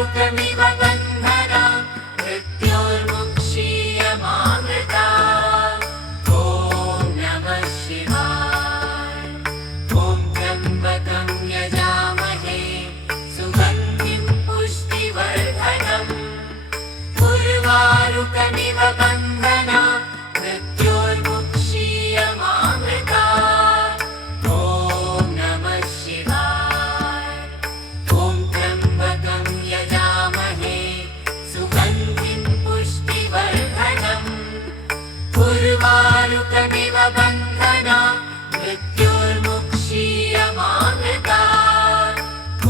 उर्वारुकमिव बन्धना मृत्योर्मुक्षीयमामृता। ॐ नमः शिवाय। ॐ त्र्यम्बकं यजामहे सुगन्धिं पुष्टिवर्धनम्। उर्वारुकमिव बन्धना मृत्योर्मुक्षीयमामृता। ॐ नमः शिवाय। ॐ त्र्यम्बकं यजामहे सुगन्धिं पुष्टिवर्धनम्। उर्वारुकमिव बन्धना मृत्योर्मुक्षीयमामृता। ॐ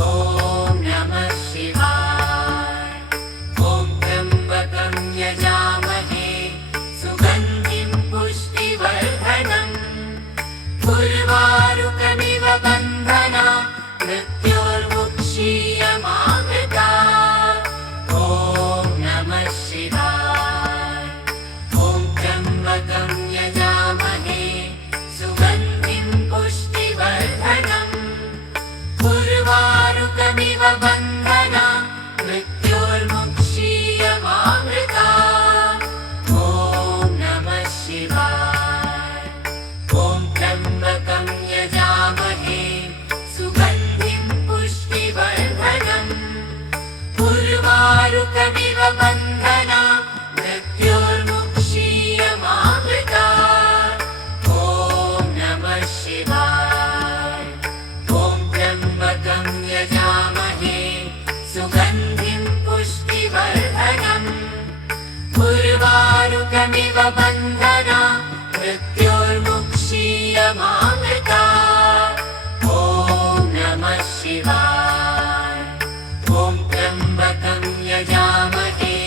नमः शिवाय। ॐ त्र्यम्बकं यजामहे सुगन्धिं पुष्टिवर्धनम्। उर्वारुकमिव बन्धना मृत्योर्मुक्षीयमामृता। ॐ नमः शिवाय। ॐ त्र्यम्बकं यजामहे सुगन्धिं पुष्टिवर्धनम्। उर्वारुकमिव बन्धना मृत्योर्मुक्षीयमामृता। ॐ नमः शिवाय। ॐ त्र्यम्बकं यजामहे सुगन्धिं पुष्टिवर्धनम्। उर्वारुकमिव बन्धना मृत्योर्मुक्षीयमामृता। ॐ नमः शिवाय। ॐ त्र्यम्बकं यजामहे सुगन्धिं पुष्टिवर्धनम्। उर्वारुकमिव बन्धना मृत्योर्मुक्षीयमामृता। ॐ नमः शिवाय। ॐ त्र्यम्बकं यजामहे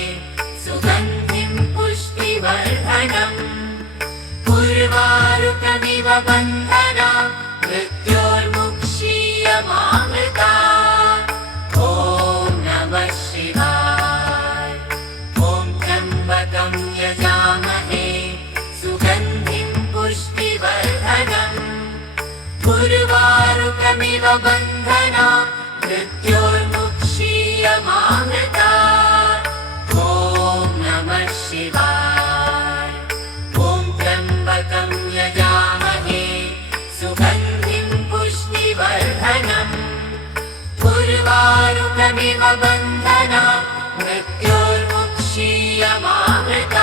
सुगन्धिं पुष्टिवर्धनम्। उर्वारुकमिव बन्धना मृत्योर्मुक्षीयमामृता। ॐ नमः शिवाय। ॐ त्र्यम्बकं यजामहे सुगन्धिं पुष्टिवर्धनम्। उर्वारुकमिव बन्धना मृत्योर्मुक्षीयमामृता। ॐ नमः शिवाय। ॐ त्र्यम्बकं यजामहे सुगन्धिं पुष्टिवर्धनम्। उर्वारुकमिव बन्धना मृत्योर्मुक्षीयमामृता।